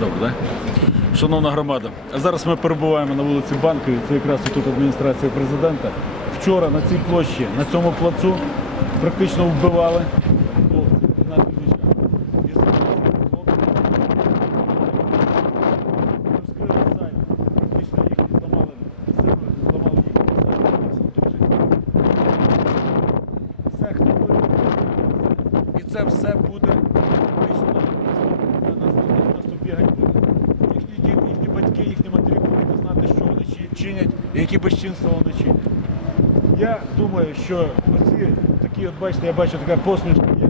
Добре, так? Шановна громада, зараз ми перебуваємо на вулиці Банковій, це якраз тут адміністрація президента. Вчора на цій площі, на цьому плацу, практично вбивали хлопців. І це все буде практично їхні матері повинні знати, що вони чинять і які безчинства вони чинять. Я думаю, що оці такі, от бачите, я бачу така посмішка є.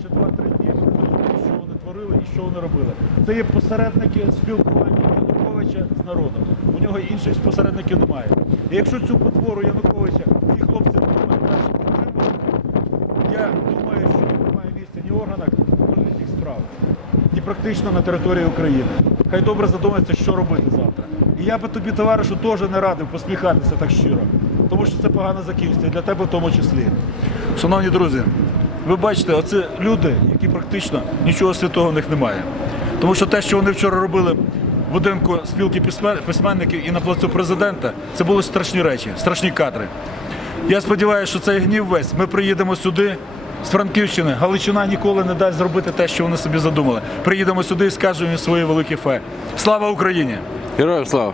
Ще два-три дні вони що вони творили і що вони робили. Це є посередники спілкування Януковича з народом. У нього інших посередників немає. І якщо цю потвору Януковича ті хлопці не мають далі підтримувати, я думаю, що немає місця ні органах практично на території України. Хай добре задумається, що робити завтра. І я би тобі, товаришу, теж не радив посміхатися так щиро, тому що це погано закінчиться, для тебе в тому числі. Шановні друзі, ви бачите, оце люди, які практично нічого святого в них немає. Тому що те, що вони вчора робили в будинку спілки письмен- письменників і на плацу президента, це були страшні речі, страшні кадри. Я сподіваюся, що цей гнів весь. Ми приїдемо сюди з Франківщини. Галичина ніколи не дасть зробити те, що вони собі задумали. Приїдемо сюди і скажемо їм свої великі фе. Слава Україні! Героям слава!